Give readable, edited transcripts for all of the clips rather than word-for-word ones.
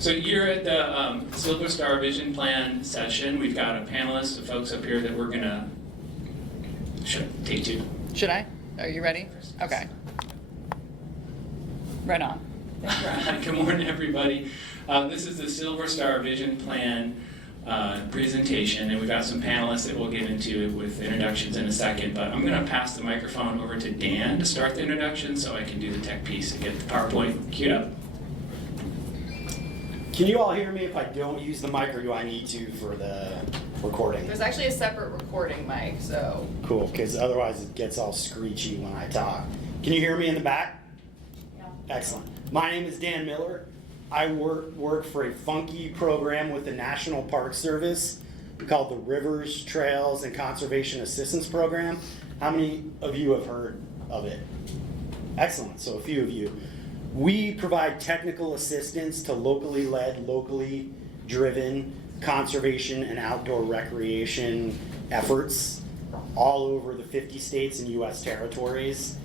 So you're at the Silver Star Vision Plan session. We've got a panelist of folks up here that we're gonna take two. Should I? Are you ready? Okay. Right on. Good morning, everybody. This is the Silver Star Vision Plan presentation, and we've got some panelists that we'll get into it with introductions in a second, but I'm gonna pass the microphone over to Dan to start the introduction so I can do the tech piece and get the PowerPoint queued up. Can you all hear me if I don't use the mic, or do I need to for the recording? There's actually a separate recording mic, so. Cool, because otherwise it gets all screechy when I talk. Can you hear me in the back? Yeah. Excellent. My name is Dan Miller. I work for a funky program with the National Park Service called the Rivers, Trails, and Conservation Assistance Program. How many of you have heard of it? Excellent, so a few of you. We provide technical assistance to locally led, locally driven conservation and outdoor recreation efforts all over the 50 states and US territories.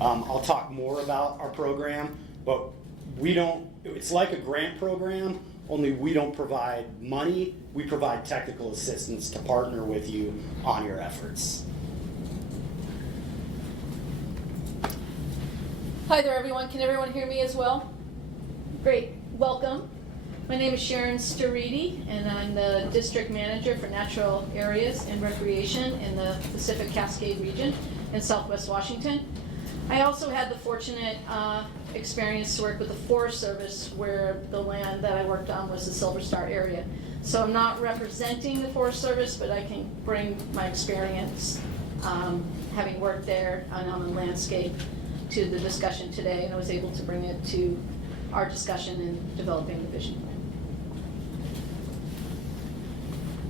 I'll talk more about our program, but it's like a grant program, only we don't provide money, we provide technical assistance to partner with you on your efforts. Hi there, everyone. Can everyone hear me as well? Great. Welcome. My name is Sharon Staridi, and I'm the District Manager for Natural Areas and Recreation in the Pacific Cascade region in Southwest Washington. I also had the fortunate experience to work with the Forest Service, where the land that I worked on was the Silver Star area. So I'm not representing the Forest Service, but I can bring my experience having worked there and on the landscape to the discussion today, and I was able to bring it to our discussion in developing the vision plan.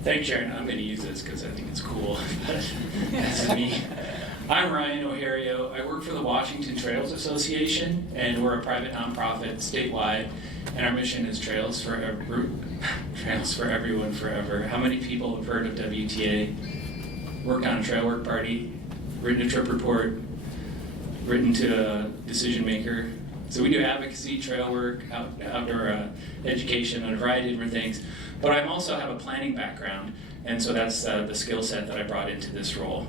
Thanks, Sharon. I'm going to use this because I think it's cool. That's me. I'm Ryan O'Hario. I work for the Washington Trails Association, and we're a private nonprofit statewide, and our mission is Trails for Everyone Forever. How many people have heard of WTA? Worked on a trail work party, written a trip report, written to a decision maker. So we do advocacy, trail work, outdoor education, and a variety of different things. But I also have a planning background, and so that's the skill set that I brought into this role.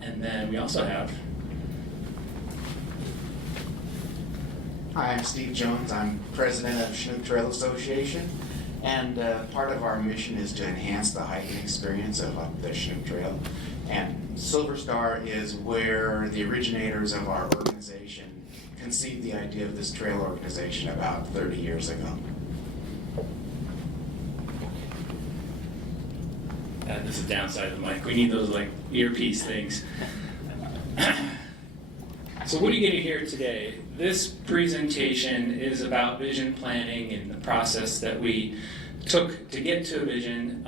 And then we also have... Hi, I'm Steve Jones. I'm president of Chinook Trail Association, and part of our mission is to enhance the hiking experience of the Chinook Trail. And Silver Star is where the originators of our organization conceived the idea of this trail organization about 30 years ago. This is the downside of the mic. We need those like earpiece things. So what are you going to hear today? This presentation is about vision planning and the process that we took to get to a vision.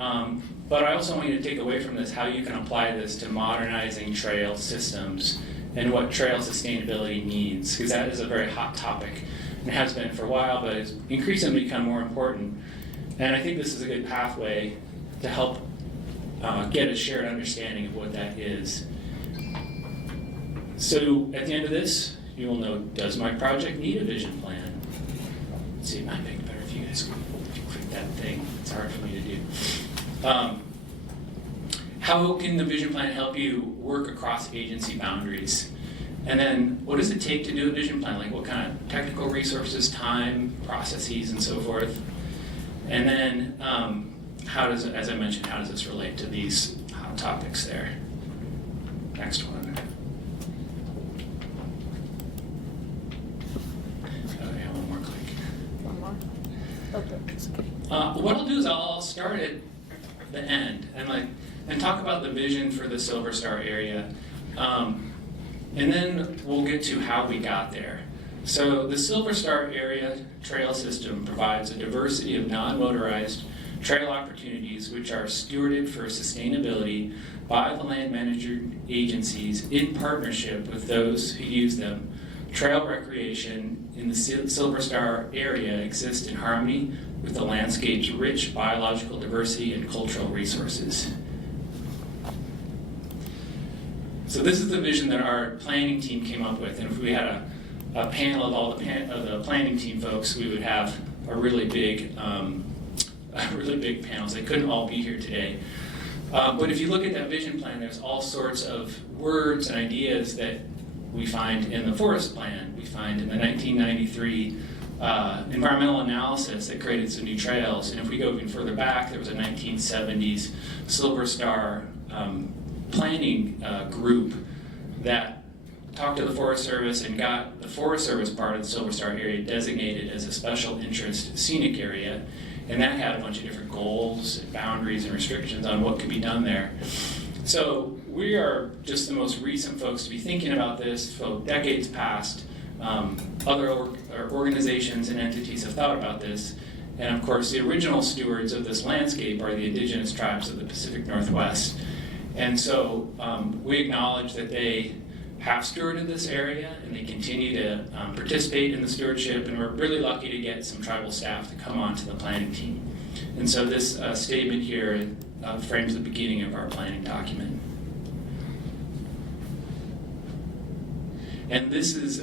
But I also want you to take away from this how you can apply this to modernizing trail systems and what trail sustainability means, because that is a very hot topic and has been for a while, but it's increasingly become more important. And I think this is a good pathway to help get a shared understanding of what that is. So at the end of this, you will know, does my project need a vision plan? Let's see, it might make it better if you guys click that thing. It's hard for me to do. How can the vision plan help you work across agency boundaries? And then what does it take to do a vision plan? Like what kind of technical resources, time, processes, and so forth? And then how does, as I mentioned, how does this relate to these hot topics there? Next one. Okay, one more click. One more? Okay. What I'll do is I'll start at the end and talk about the vision for the Silver Star area, and then we'll get to how we got there. So the Silver Star area trail system provides a diversity of non-motorized trail opportunities which are stewarded for sustainability by the land management agencies in partnership with those who use them. Trail recreation in the Silver Star area exists in harmony with the landscape's rich biological diversity and cultural resources. So this is the vision that our planning team came up with, and if we had a panel of all the planning team folks, we would have really big panels. They couldn't all be here today. But if you look at that vision plan, there's all sorts of words and ideas that we find in the forest plan. We find in the 1993 environmental analysis that created some new trails. And if we go even further back, there was a 1970s Silver Star planning group that talked to the Forest Service and got the Forest Service part of the Silver Star area designated as a special interest scenic area. And that had a bunch of different goals, and boundaries, and restrictions on what could be done there. So we are just the most recent folks to be thinking about this. So decades past, other organizations and entities have thought about this. And of course, the original stewards of this landscape are the indigenous tribes of the Pacific Northwest. And so we acknowledge that they have stewarded this area and they continue to participate in the stewardship, and we're really lucky to get some tribal staff to come onto the planning team. And so this statement here frames the beginning of our planning document. And this is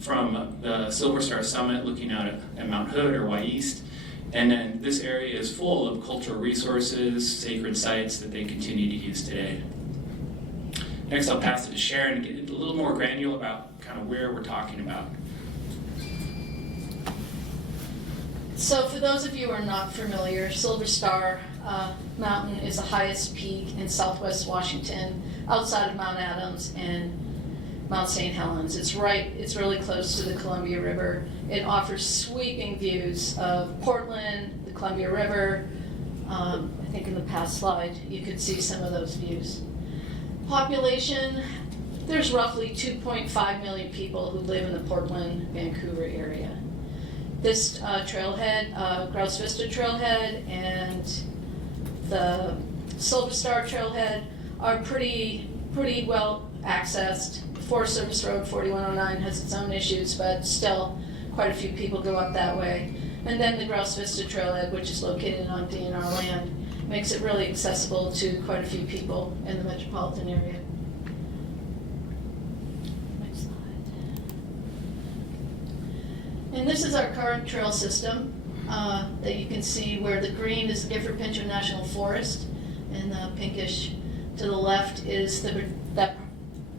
from the Silver Star Summit looking out at Mount Hood or Y-East. And then this area is full of cultural resources, sacred sites that they continue to use today. Next, I'll pass it to Sharon to get a little more granular about kind of where we're talking about. So for those of you who are not familiar, Silver Star Mountain is the highest peak in southwest Washington, outside of Mount Adams and Mount St. Helens. It's really close to the Columbia River. It offers sweeping views of Portland, the Columbia River. I think in the past slide, you could see some of those views. Population, there's roughly 2.5 million people who live in the Portland-Vancouver area. This trailhead, Grouse Vista Trailhead and the Silver Star Trailhead are pretty well accessed. Forest Service Road 4109 has its own issues, but still quite a few people go up that way. And then the Grouse Vista Trailhead, which is located on DNR land, makes it really accessible to quite a few people in the metropolitan area. Next slide. And this is our current trail system that you can see where the green is the Gifford Pinchot National Forest and the pinkish to the left is that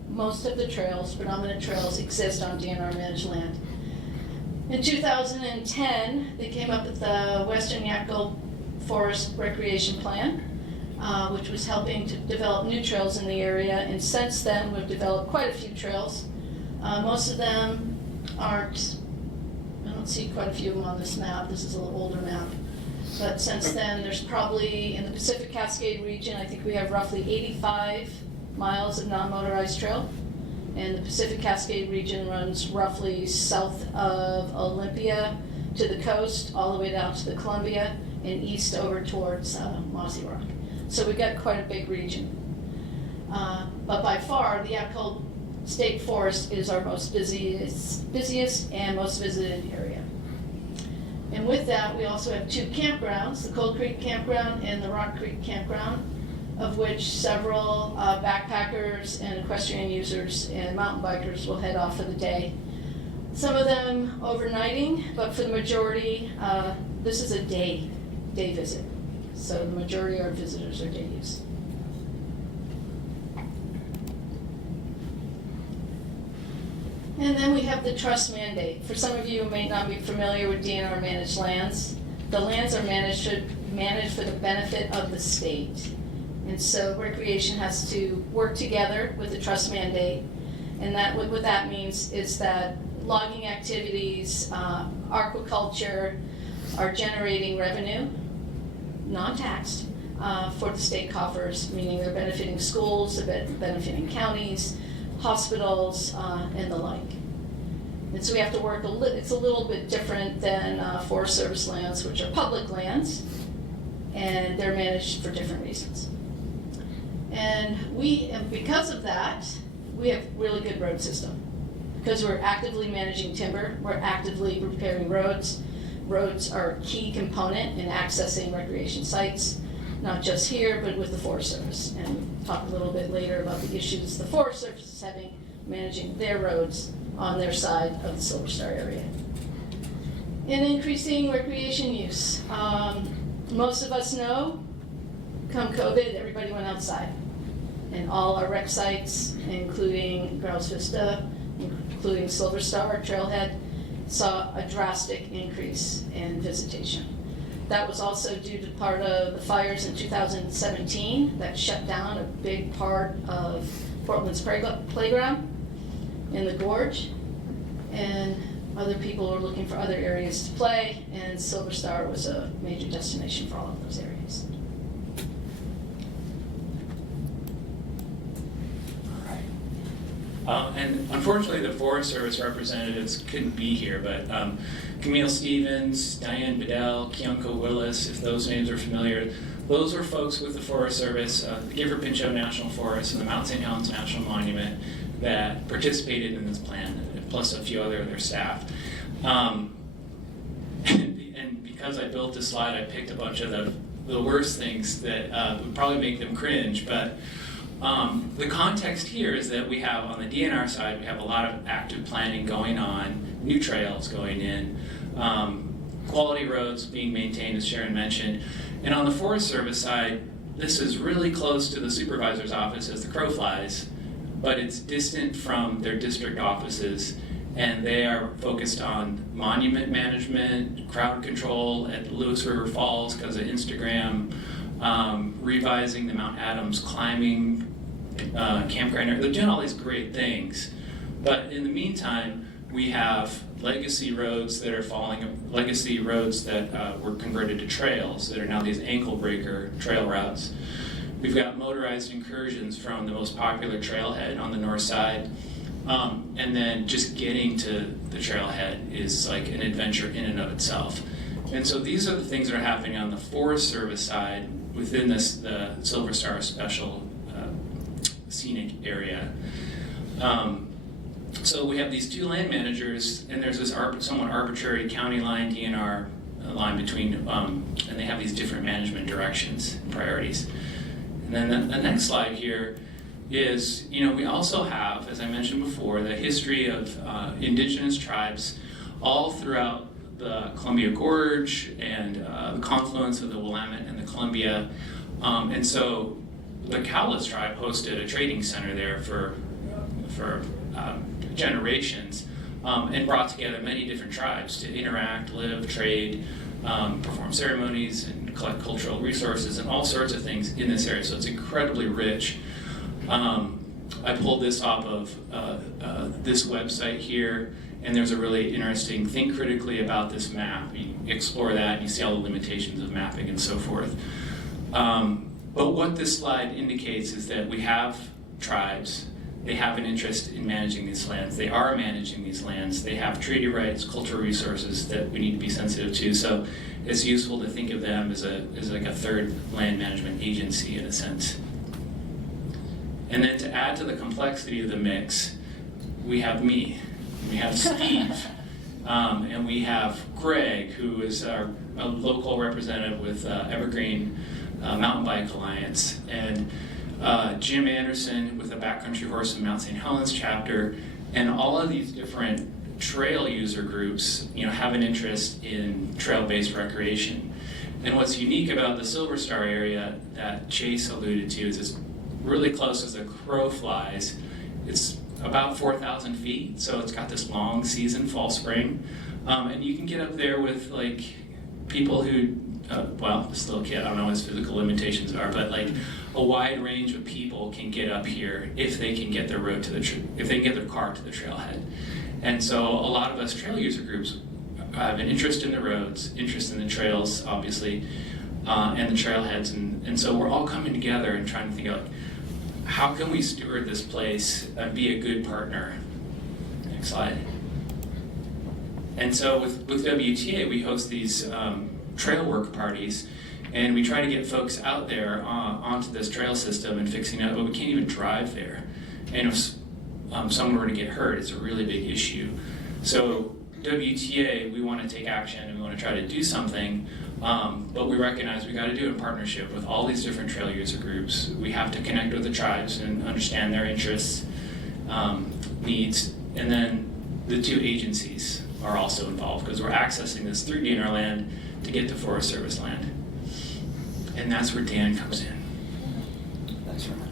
most of the trails, predominant trails, exist on DNR managed land. In 2010, they came up with the Western Yakima Forest Recreation Plan, which was helping to develop new trails in the area. And since then, we've developed quite a few trails. Most of them aren't, I don't see quite a few of them on this map. This is a little older map. But since then, there's probably, in the Pacific Cascade region, I think we have roughly 85 miles of non-motorized trail. And the Pacific Cascade region runs roughly south of Olympia to the coast, all the way down to the Columbia, and east over towards Mossy Rock. So we've got quite a big region. But by far, the Yakima State Forest is our most busiest and most visited area. And with that, we also have two campgrounds, the Cold Creek Campground and the Rock Creek Campground, of which several backpackers and equestrian users and mountain bikers will head off for the day. Some of them overnighting, but for the majority, this is a day visit. So the majority of our visitors are day use. And then we have the trust mandate. For some of you who may not be familiar with DNR managed lands, the lands are managed for the benefit of the state. And so recreation has to work together with the trust mandate. And what that means is that logging activities, aquaculture are generating revenue, non-taxed, for the state coffers, meaning they're benefiting schools, they're benefiting counties, hospitals, and the like. And so we have to work it's a little bit different than Forest Service lands, which are public lands, and they're managed for different reasons. And because of that, we have really good road system. Because we're actively managing timber, we're actively repairing roads. Roads are a key component in accessing recreation sites, not just here, but with the Forest Service. And we'll talk a little bit later about the issues the Forest Service is having managing their roads on their side of the Silver Star area. And increasing recreation use. Most of us know, come COVID, everybody went outside. And all our rec sites, including Grouse Vista, including Silver Star, Trailhead, saw a drastic increase in visitation. That was also due to part of the fires in 2017 that shut down a big part of Portland's playground in the gorge. And other people were looking for other areas to play, and Silver Star was a major destination for all of those areas. And unfortunately, the Forest Service representatives couldn't be here, but Camille Stevens, Diane Bedell, Kionko Willis, if those names are familiar, those were folks with the Forest Service, the Gifford Pinchot National Forest and the Mount St. Helens National Monument that participated in this plan, plus a few other of their staff. And because I built this slide, I picked a bunch of the worst things that would probably make them cringe, but the context here is that we have, on the DNR side, we have a lot of active planning going on, new trails going in, quality roads being maintained, as Sharon mentioned. And on the Forest Service side, this is really close to the supervisor's office as the crow flies, but it's distant from their district offices, and they are focused on monument management, crowd control at Lewis River Falls because of Instagram, revising the Mount Adams climbing campground. They're doing all these great things. But in the meantime, we have legacy roads that are legacy roads that were converted to trails that are now these ankle breaker trail routes. We've got motorized incursions from the most popular trailhead on the north side. And then just getting to the trailhead is like an adventure in and of itself. And so these are the things that are happening on the Forest Service side within the Silver Star Special Scenic Area. So we have these two land managers, and there's this somewhat arbitrary county line, DNR line between, and they have these different management directions and priorities. And then the next slide here is, we also have, as I mentioned before, the history of indigenous tribes all throughout the Columbia Gorge and the confluence of the Willamette and the Columbia. And so the Cowlitz tribe hosted a trading center there for generations and brought together many different tribes to interact, live, trade, perform ceremonies, and collect cultural resources and all sorts of things in this area. So it's incredibly rich. I pulled this off of this website here, and there's a really interesting think critically about this map. You explore that, and you see all the limitations of mapping and so forth. But what this slide indicates is that we have tribes. They have an interest in managing these lands. They are managing these lands. They have treaty rights, cultural resources that we need to be sensitive to. So it's useful to think of them as like a third land management agency in a sense. And then to add to the complexity of the mix, we have me, we have Steve, and we have Greg, who is a local representative with Evergreen Mountain Bike Alliance, and Jim Anderson with the Backcountry Horse and Mount St. Helens chapter, and all of these different trail user groups, have an interest in trail-based recreation. And what's unique about the Silver Star area that Chase alluded to is it's really close as a crow flies. It's about 4,000 feet, so it's got this long season, fall, spring. And you can get up there with like people who, this little kid, I don't know what his physical limitations are, but like a wide range of people can get up here if they can get their road to if they can get their car to the trailhead. And so a lot of us trail user groups have an interest in the roads, interest in the trails, obviously, and the trailheads. And so we're all coming together and trying to think of, how can we steward this place and be a good partner? Next slide. And so with WTA, we host these trail work parties, and we try to get folks out there onto this trail system and fixing it, but we can't even drive there. And if someone were to get hurt, it's a really big issue. So WTA, we want to take action and we want to try to do something, but we recognize we got to do it in partnership with all these different trail user groups. We have to connect with the tribes and understand their interests, needs, and then the two agencies. are also involved because we're accessing this through DNR land to get to Forest Service land. And that's where Dan comes in. That's right.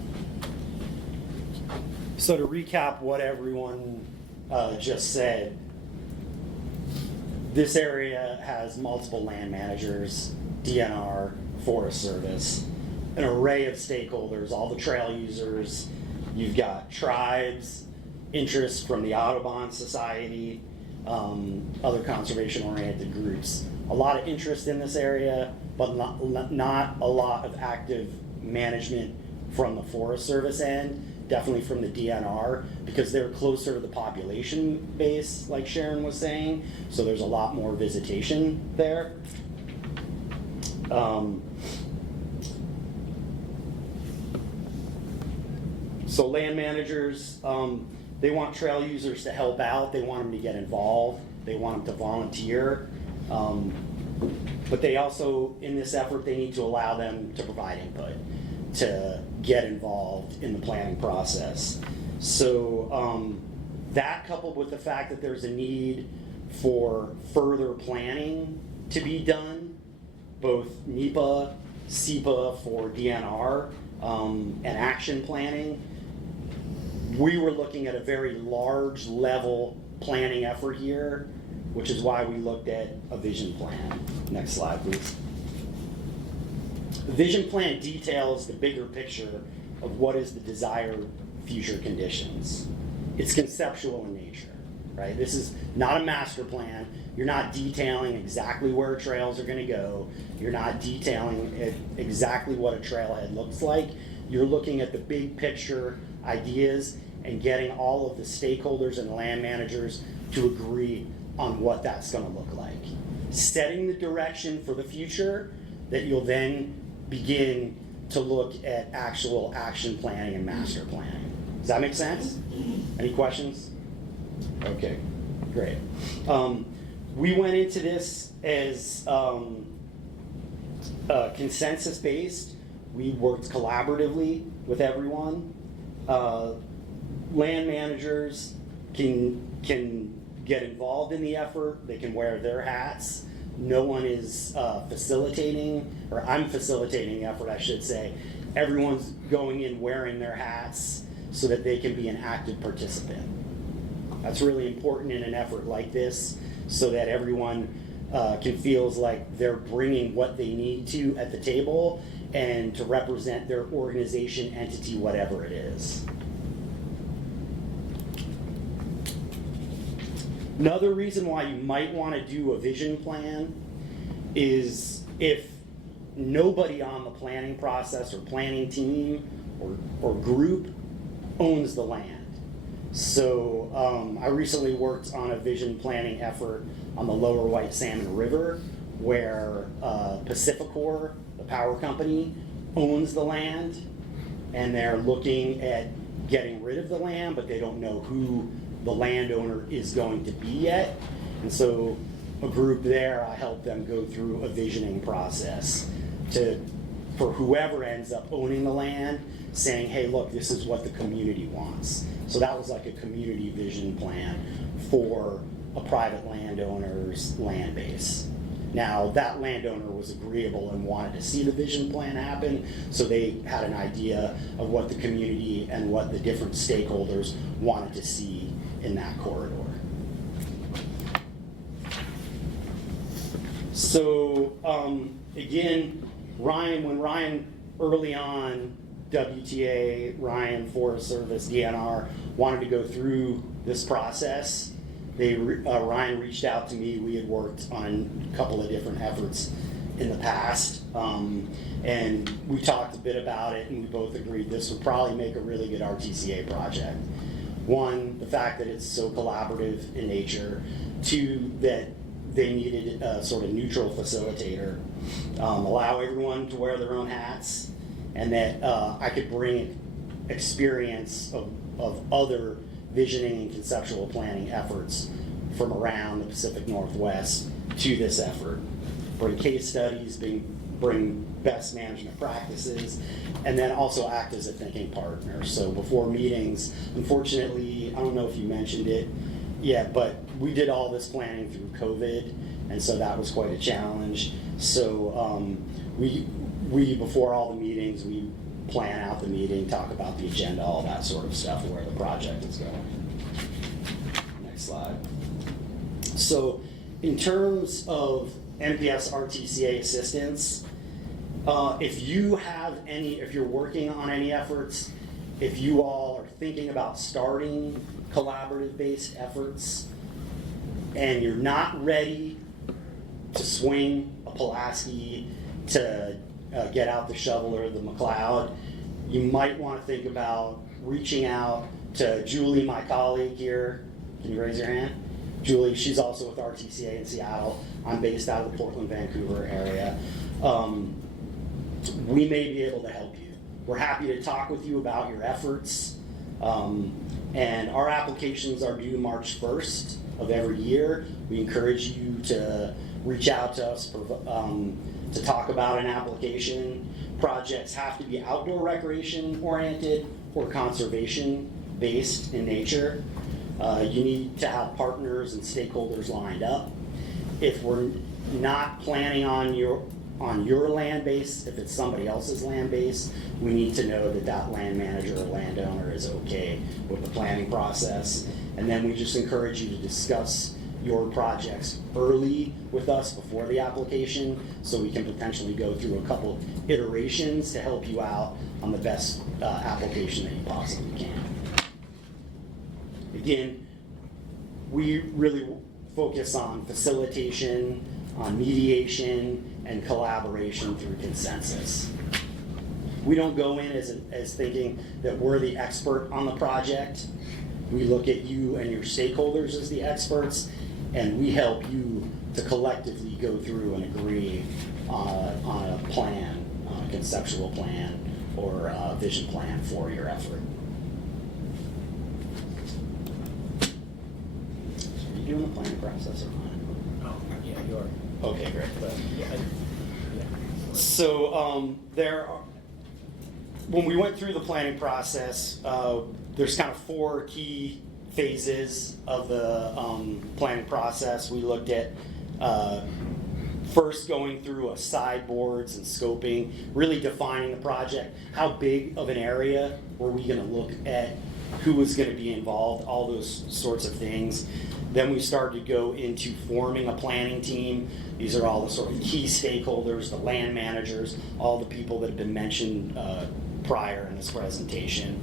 So to recap what everyone just said, this area has multiple land managers, DNR, Forest Service, an array of stakeholders, all the trail users. You've got tribes, interests from the Audubon Society, other conservation-oriented groups. A lot of interest in this area, but not a lot of active management from the Forest Service end, definitely from the DNR, because they're closer to the population base, like Sharon was saying, so there's a lot more visitation there. So land managers, they want trail users to help out, they want them to get involved, they want them to volunteer. But they also, in this effort, they need to allow them to provide input, to get involved in the planning process. So that coupled with the fact that there's a need for further planning to be done, both NEPA, SEPA for DNR, and action planning, we were looking at a very large level planning effort here, which is why we looked at a vision plan. Next slide, please. The vision plan details the bigger picture of what is the desired future conditions. It's conceptual in nature, right? This is not a master plan. You're not detailing exactly where trails are going to go. You're not detailing exactly what a trailhead looks like. You're looking at the big picture ideas and getting all of the stakeholders and land managers to agree on what that's going to look like. Setting the direction for the future that you'll then begin to look at actual action planning and master planning. Does that make sense? Any questions? Okay, great. We went into this as consensus based. We worked collaboratively with everyone. Land managers can get involved in the effort. They can wear their hats. No one is facilitating, or I'm facilitating the effort, I should say. Everyone's going in wearing their hats so that they can be an active participant. That's really important in an effort like this, so that everyone can feel like they're bringing what they need to at the table and to represent their organization, entity, whatever it is. Another reason why you might want to do a vision plan is if nobody on the planning process or planning team or group owns the land. So I recently worked on a vision planning effort on the Lower White Salmon River, where Pacificor, the power company, owns the land, and they're looking at getting rid of the land, but they don't know who the landowner is going to be yet. And so a group there, I helped them go through a visioning process for whoever ends up owning the land, saying, hey, look, this is what the community wants. So that was like a community vision plan for a private landowner's land base. Now, that landowner was agreeable and wanted to see the vision plan happen, so they had an idea of what the community and what the different stakeholders wanted to see in that corridor. So, again, when Ryan early on, WTA, Ryan, Forest Service, DNR, wanted to go through this process, Ryan reached out to me. We had worked on a couple of different efforts in the past, and we talked a bit about it, and we both agreed this would probably make a really good RTCA project. One, the fact that it's so collaborative in nature. Two, that they needed a sort of neutral facilitator, allow everyone to wear their own hats, and that I could bring experience of other visioning and conceptual planning efforts from around the Pacific Northwest to this effort. Bring case studies, bring best management practices, and then also act as a thinking partner. So before meetings, unfortunately, I don't know if you mentioned it yet, but we did all this planning through COVID, and so that was quite a challenge. So we before all the meetings, we plan out the meeting, talk about the agenda, all that sort of stuff, where the project is going. Next slide. So in terms of MPS RTCA assistance, if you're working on any efforts, if you all are thinking about starting collaborative-based efforts, and you're not ready to swing a Pulaski, to get out the shovel or the McLeod, you might want to think about reaching out to Julie, my colleague here. Can you raise your hand? Julie, she's also with RTCA in Seattle. I'm based out of the Portland-Vancouver area. We may be able to help you. We're happy to talk with you about your efforts. And our applications are due March 1st of every year. We encourage you to reach out to us to talk about an application. Projects have to be outdoor recreation oriented or conservation based in nature. You need to have partners and stakeholders lined up. If we're not planning on your land base, if it's somebody else's land base, we need to know that that land manager or landowner is okay with the planning process. And then we just encourage you to discuss your projects early with us before the application, so we can potentially go through a couple iterations to help you out on the best application that you possibly can. Again, we really focus on facilitation, on mediation, and collaboration through consensus. We don't go in as thinking that we're the expert on the project. We look at you and your stakeholders as the experts, and we help you to collectively go through and agree on a plan, on a conceptual plan, or a vision plan for your effort. Are you doing the planning process or not? Oh, yeah, you are. Okay, great. But, yeah. So when we went through the planning process, there's kind of 4 key phases of the planning process. We looked at first going through a sideboards and scoping, really defining the project. How big of an area were we going to look at? Who was going to be involved? All those sorts of things. Then we started to go into forming a planning team. These are all the sort of key stakeholders, the land managers, all the people that have been mentioned prior in this presentation.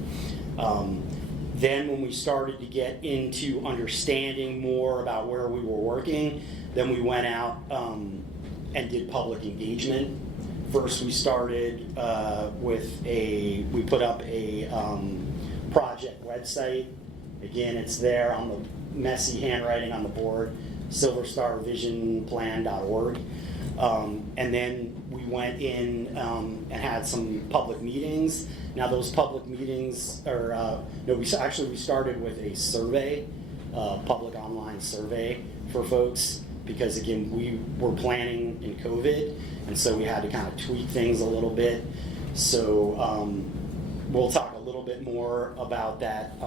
Then when we started to get into understanding more about where we were working, then we went out and did public engagement. First we started we put up a project website. Again, it's there on the messy handwriting on the board, silverstarvisionplan.org. And then we went in and had some public meetings. Now those public meetings we started with a survey, public online survey for folks, because again, we were planning in COVID, and so we had to kind of tweak things a little bit. So we'll talk a little bit more about that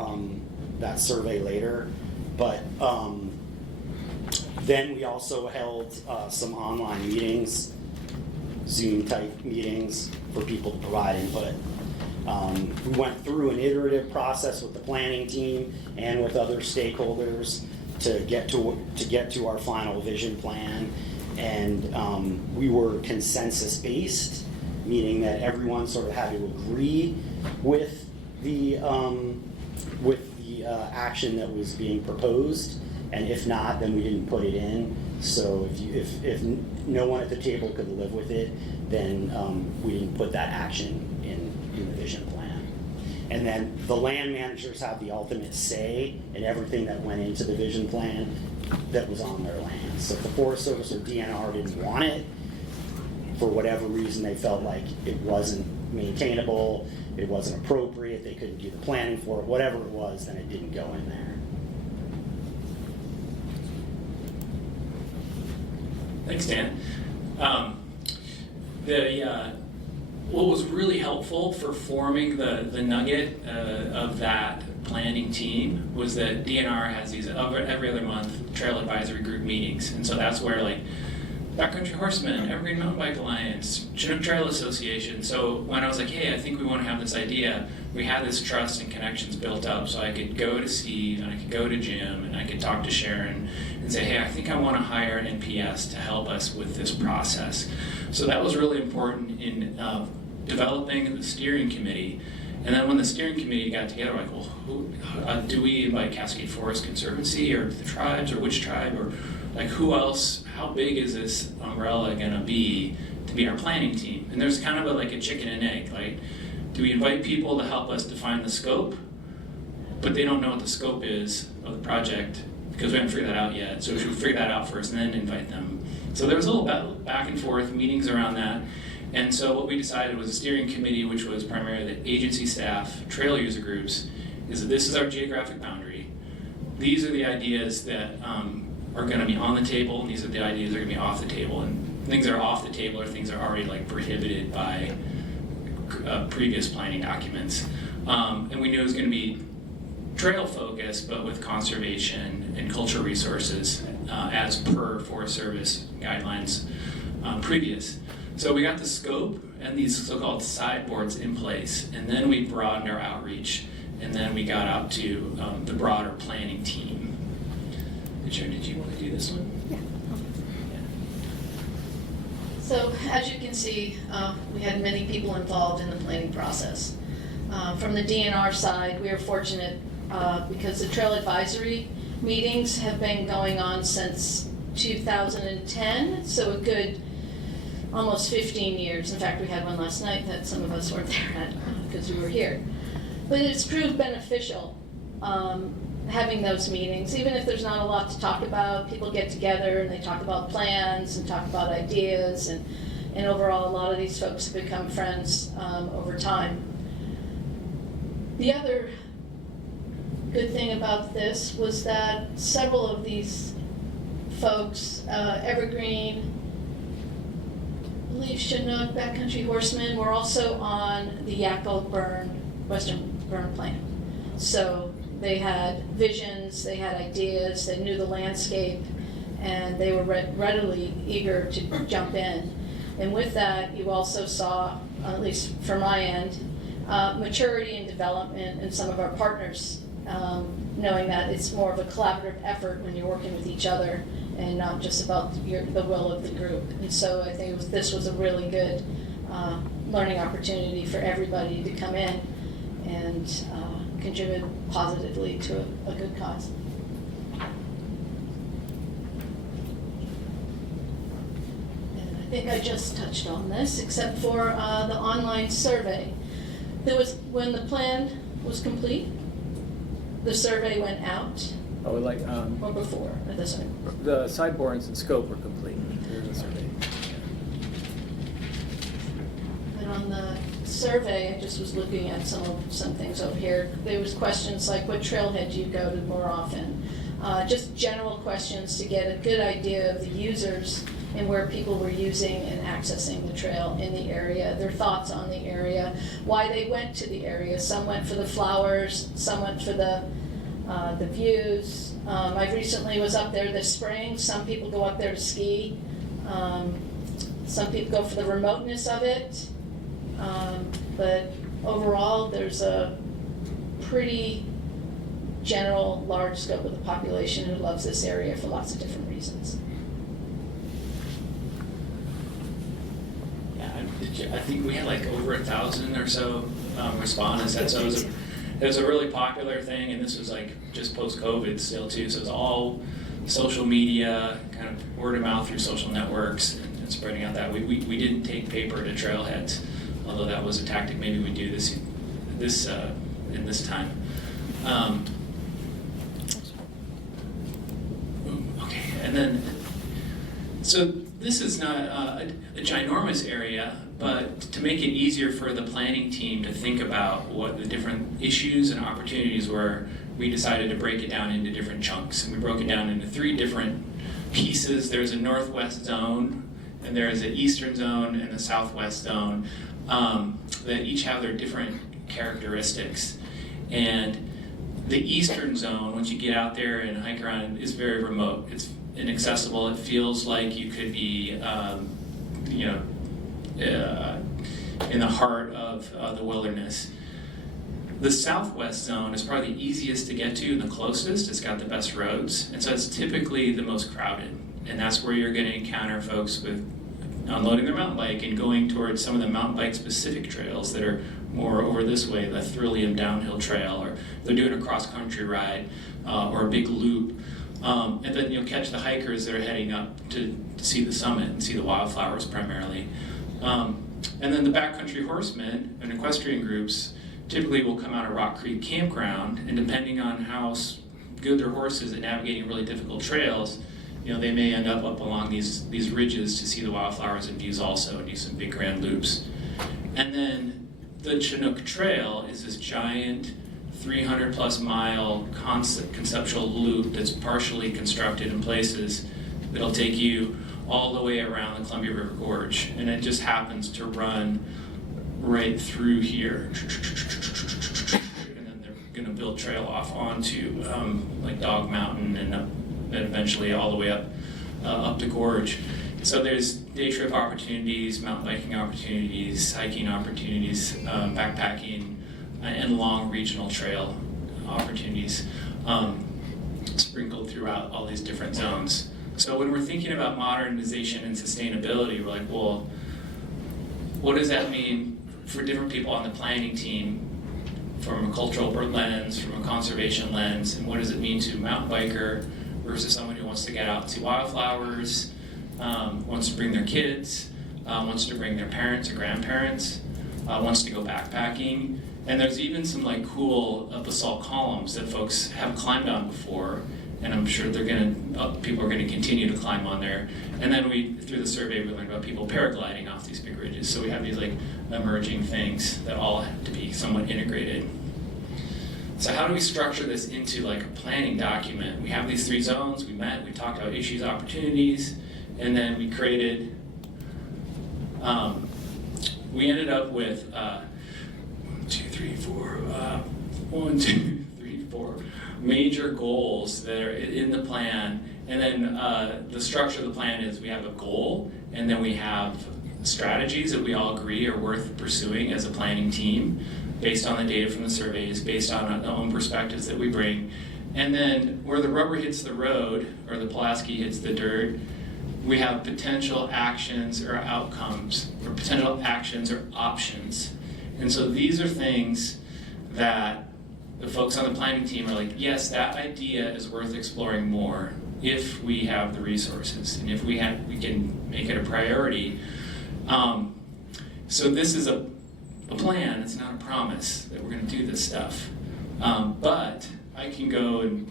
survey later. But then we also held some online meetings, Zoom type meetings for people to provide input. We went through an iterative process with the planning team and with other stakeholders to get to our final vision plan, and we were consensus based, meaning that everyone sort of had to agree with the action that was being proposed, and if not, then we didn't put it in. So if no one at the table could live with it, then we didn't put that action in the vision plan. And then the land managers have the ultimate say in everything that went into the vision plan that was on their land. So if the Forest Service or DNR didn't want it, for whatever reason they felt like it wasn't maintainable, it wasn't appropriate, they couldn't do the planning for it, whatever it was, then it didn't go in there. Thanks, Dan. what was really helpful for forming the nugget of that planning team was that DNR has these every other month trail advisory group meetings. And so that's where like Backcountry Horsemen, Evergreen Mountain Bike Alliance, Chinook Trail Association. So when I was like, hey, I think we want to have this idea, we had this trust and connections built up so I could go to Steve and I could go to Jim and I could talk to Sharon and say, hey, I think I want to hire an NPS to help us with this process. So that was really important in developing the steering committee. And then when the steering committee got together, like, well, do we invite Cascade Forest Conservancy or the tribes or which tribe or like who else? How big is this umbrella gonna be to be our planning team? And there's kind of like a chicken and egg. Like, do we invite people to help us define the scope, but they don't know what the scope is of the project because we haven't figured that out yet. So we should figure that out first and then invite them. So there was a little back and forth meetings around that. And so what we decided was a steering committee, which was primarily the agency staff, trail user groups, is that this is our geographic boundary. These are the ideas that are going to be on the table, and these are the ideas that are going to be off the table. And things that are off the table are things that are already like prohibited by previous planning documents. And we knew it was going to be trail focused, but with conservation and cultural resources as per Forest Service guidelines previous. So we got the scope and these so-called sideboards in place, and then we broadened our outreach, and then we got out to the broader planning team. Sharon, did you want to do this one? Yeah. So as you can see, we had many people involved in the planning process. From the DNR side, we are fortunate because the trail advisory meetings have been going on since 2010, so a good almost 15 years. In fact, we had one last night that some of us weren't there at because we were here. But it's proved beneficial having those meetings. Even if there's not a lot to talk about, people get together and they talk about plans and talk about ideas, and overall a lot of these folks have become friends over time. The other good thing about this was that several of these folks, Evergreen, I believe Chinook, Backcountry Horsemen, were also on the Yakko Western Burn Plan. So they had visions, they had ideas, they knew the landscape, and they were readily eager to jump in. And with that, you also saw, at least from my end, maturity and development in some of our partners, knowing that it's more of a collaborative effort when you're working with each other and not just about the will of the group. And so I think this was a really good learning opportunity for everybody to come in and contribute positively to a good cause. And I think I just touched on this, except for the online survey. When the plan was complete, the survey went out. Oh, like Or before, at this time. the sideboards and scope were complete. There's a survey. And on the survey, I just was looking at some things over here. There was questions like, what trailhead do you go to more often? Just general questions to get a good idea of the users and where people were using and accessing the trail in the area, their thoughts on the area, why they went to the area. Some went for the flowers, some went for the views. I recently was up there this spring. Some people go up there to ski. Some people go for the remoteness of it. But overall, there's a pretty general, large scope of the population who loves this area for lots of different reasons. Yeah, I think we had like over 1,000 or so respondents. So it was a really popular thing, and this was like just post-COVID still too. So it's all social media, kind of word of mouth through social networks, and spreading out that way. We didn't take paper to trailheads, although that was a tactic maybe we do this in this time. Okay, and then so this is not a ginormous area, but to make it easier for the planning team to think about what the different issues and opportunities were, we decided to break it down into different chunks. And we broke it down into 3 different pieces. There's a northwest zone, and there is an eastern zone and a southwest zone that each have their different characteristics. And the eastern zone, once you get out there and hike around, is very remote. It's inaccessible. It feels like you could be, in the heart of the wilderness. The southwest zone is probably the easiest to get to and the closest. It's got the best roads, and so it's typically the most crowded. And that's where you're going to encounter folks with unloading their mountain bike and going towards some of the mountain bike specific trails that are more over this way, the Thrillium downhill trail, or they're doing a cross country ride or a big loop. And then you'll catch the hikers that are heading up to see the summit and see the wildflowers primarily. And then the backcountry horsemen and equestrian groups typically will come out of Rock Creek Campground, and depending on how good their horse is at navigating really difficult trails, they may end up along these ridges to see the wildflowers and views also, and do some big grand loops. And then the Chinook Trail is this giant 300 plus mile conceptual loop that's partially constructed in places that'll take you all the way around the Columbia River Gorge, and it just happens to run right through here. And then they're going to build trail off onto like Dog Mountain and eventually all the way up to Gorge. So there's day trip opportunities, mountain biking opportunities, hiking opportunities, backpacking, and long regional trail opportunities sprinkled throughout all these different zones. So when we're thinking about modernization and sustainability, we're like, well, what does that mean for different people on the planning team, from a cultural lens, from a conservation lens, and what does it mean to a mountain biker versus someone who wants to get out and see wildflowers, wants to bring their kids, wants to bring their parents or grandparents, wants to go backpacking. And there's even some like cool basalt columns that folks haven't climbed on before, and I'm sure people are gonna continue to climb on there. And then through the survey, we learned about people paragliding off these big ridges. So we have these like emerging things that all have to be somewhat integrated. So how do we structure this into like a planning document? We have these 3 zones, we talked about issues, opportunities, and then we created, we ended up with 1, 2, 3, 4 major goals that are in the plan. And then the structure of the plan is we have a goal, and then we have strategies that we all agree are worth pursuing as a planning team based on the data from the surveys, based on our own perspectives that we bring. And then where the rubber hits the road, or the Pulaski hits the dirt, we have potential actions or outcomes, or potential actions or options. And so these are things that the folks on the planning team are like, yes, that idea is worth exploring more if we have the resources and if we can make it a priority. So this is a plan, it's not a promise that we're going to do this stuff. But I can go and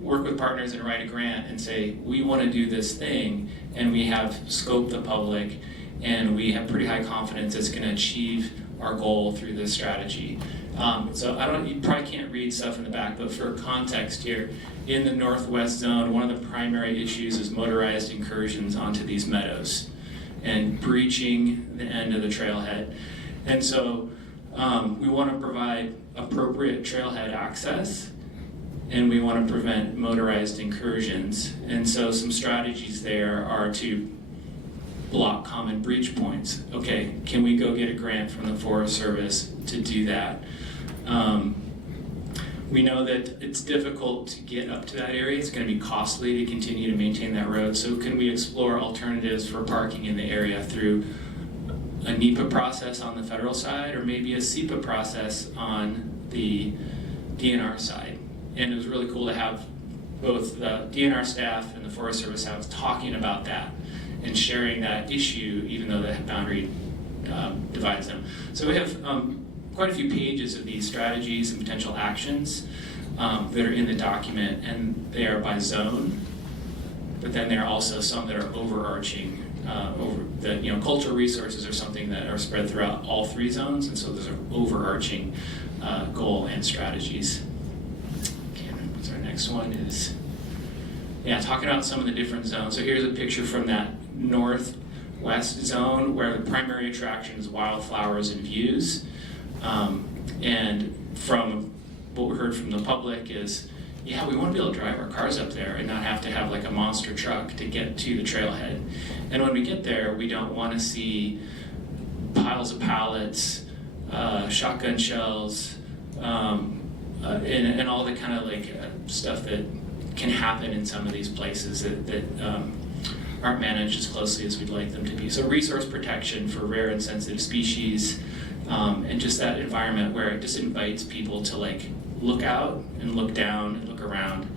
work with partners and write a grant and say, we want to do this thing, and we have scoped the public, and we have pretty high confidence it's going to achieve our goal through this strategy. So you probably can't read stuff in the back, but for context here, in the Northwest Zone, one of the primary issues is motorized incursions onto these meadows and breaching the end of the trailhead. And so we want to provide appropriate trailhead access, and we want to prevent motorized incursions. And so some strategies there are to block common breach points. Okay, can we go get a grant from the Forest Service to do that? We know that it's difficult to get up to that area. It's going to be costly to continue to maintain that road. So can we explore alternatives for parking in the area through a NEPA process on the federal side, or maybe a SEPA process on the DNR side? And it was really cool to have both the DNR staff and the Forest Service staff talking about that and sharing that issue, even though the boundary divides them. So we have quite a few pages of these strategies and potential actions that are in the document, and they are by zone, but then there are also some that are overarching. Cultural resources are something that are spread throughout all 3 zones, and so those are overarching goal and strategies. Okay, what's our next one is, talking about some of the different zones. So here's a picture from that north southwest zone where the primary attraction is wildflowers and views. And from what we heard from the public is, yeah, we want to be able to drive our cars up there and not have to have like a monster truck to get to the trailhead. And when we get there, we don't want to see piles of pallets, shotgun shells, and all the kind of like stuff that can happen in some of these places that aren't managed as closely as we'd like them to be. So resource protection for rare and sensitive species, and just that environment where it just invites people to like look out and look down and look around.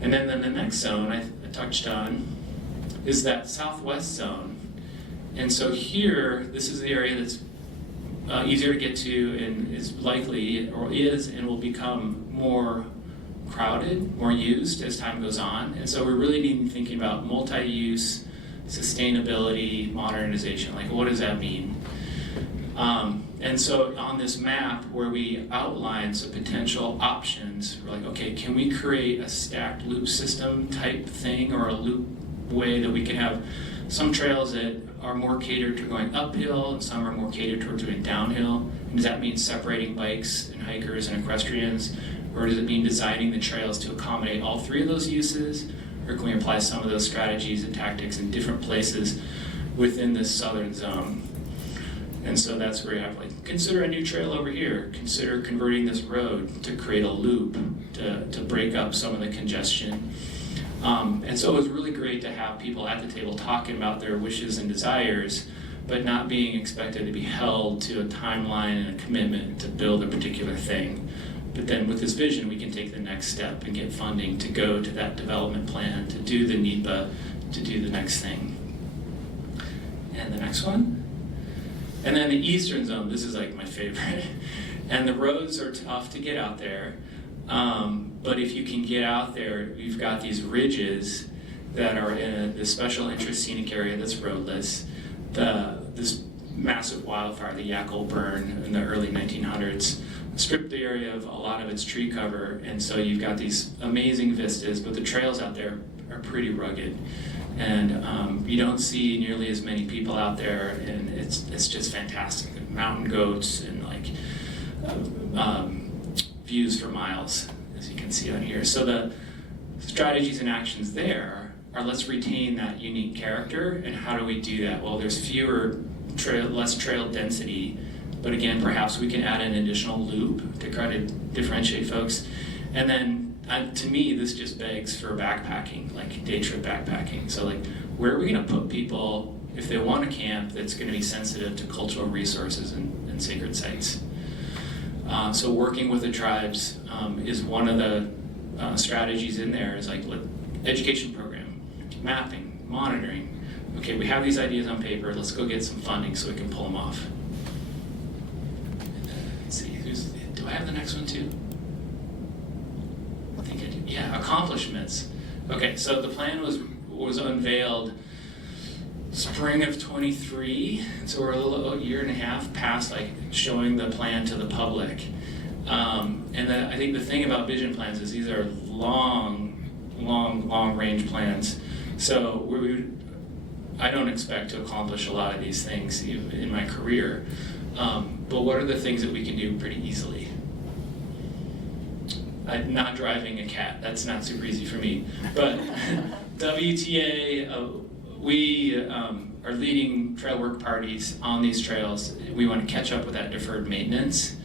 And then the next zone I touched on is that southwest zone. And so here, this is the area that's easier to get to and is likely, or is, and will become more crowded, more used as time goes on. And so we're really needing thinking about multi-use, sustainability, modernization. Like, what does that mean? And so on this map where we outline some potential options, we're like, okay, can we create a stacked loop system type thing, or a loop way that we can have some trails that are more catered to going uphill and some are more catered towards going downhill? And does that mean separating bikes and hikers and equestrians? Or does it mean designing the trails to accommodate all three of those uses? Or can we apply some of those strategies and tactics in different places within this southern zone? And so that's where you have, like, consider a new trail over here. Consider converting this road to create a loop to break up some of the congestion. And so it was really great to have people at the table talking about their wishes and desires, but not being expected to be held to a timeline and a commitment to build a particular thing. But then with this vision, we can take the next step and get funding to go to that development plan, to do the NEPA, to do the next thing. And the next one. And then the eastern zone, this is like my favorite. And the roads are tough to get out there. But if you can get out there, you've got these ridges that are in this special interest scenic area that's roadless. This massive wildfire, the Yakul burn in the early 1900s, stripped the area of a lot of its tree cover, and so you've got these amazing vistas, but the trails out there are pretty rugged. And you don't see nearly as many people out there, and it's just fantastic. Mountain goats and like views for miles, as you can see on here. So the strategies and actions there are, let's retain that unique character, and how do we do that? Well, there's less trail density, but again, perhaps we can add an additional loop to try to differentiate folks. And then, to me, this just begs for backpacking, like day trip backpacking. So like, where are we gonna put people if they want to camp that's gonna be sensitive to cultural resources and sacred sites? So working with the tribes is one of the strategies in there, is like education program, mapping, monitoring. Okay, we have these ideas on paper, let's go get some funding so we can pull them off. Let's see, do I have the next one too? I think I do. Yeah, accomplishments. Okay, so the plan was unveiled spring of 23, so we're a year and a half past like showing the plan to the public. And I think the thing about vision plans is these are long range plans. So I don't expect to accomplish a lot of these things in my career. But what are the things that we can do pretty easily? Not driving a cat, that's not super easy for me. But WTA, we are leading trail work parties on these trails. We want to catch up with that deferred maintenance.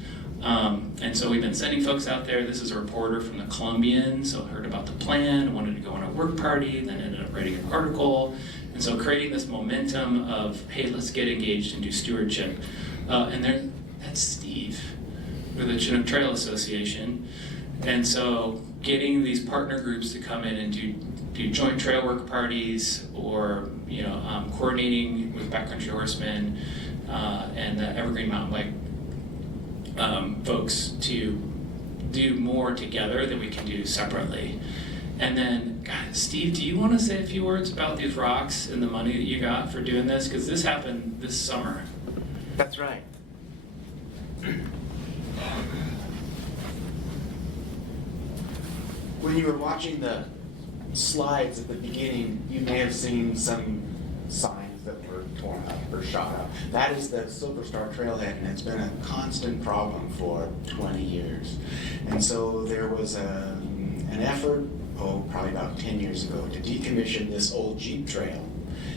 And so we've been sending folks out there. This is a reporter from the Columbian, so heard about the plan, wanted to go on a work party, then ended up writing an article. And so creating this momentum of, hey, let's get engaged and do stewardship. And that's Steve with the Chinook Trail Association. And so getting these partner groups to come in and do joint trail work parties, or coordinating with backcountry horsemen and the Evergreen Mountain Bike folks to do more together than we can do separately. And then, God, Steve, do you want to say a few words about these rocks and the money that you got for doing this? Because this happened this summer. That's right. When you were watching the slides at the beginning, you may have seen some signs that were torn up or shot up. That is the Silver Star Trailhead, and it's been a constant problem for 20 years. And so there was an effort, probably about 10 years ago, to decommission this old Jeep trail.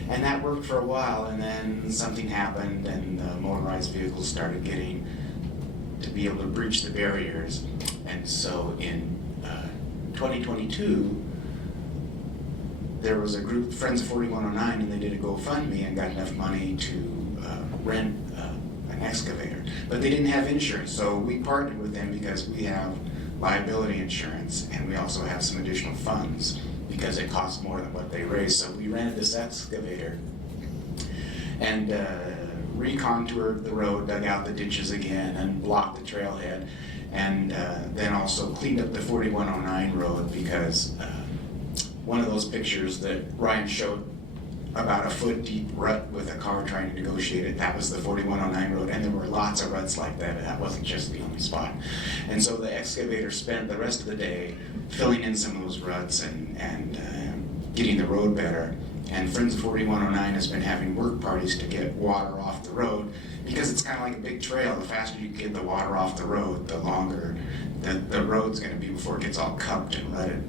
And that worked for a while, and then something happened, and the motorized vehicles started getting to be able to breach the barriers. And so in 2022, there was a group, Friends of 4109, and they did a GoFundMe and got enough money to rent an excavator. But they didn't have insurance, so we partnered with them because we have liability insurance, and we also have some additional funds because it costs more than what they raised. So we rented this excavator and recontoured the road, dug out the ditches again, and blocked the trailhead, and then also cleaned up the 4109 road because one of those pictures that Ryan showed about a foot deep rut with a car trying to negotiate it, that was the 4109 road, and there were lots of ruts like that, and that wasn't just the only spot. And so the excavator spent the rest of the day filling in some of those ruts and getting the road better. And Friends of 4109 has been having work parties to get water off the road because it's kind of like a big trail. The faster you get the water off the road, the longer the road's going to be before it gets all cupped and rutted.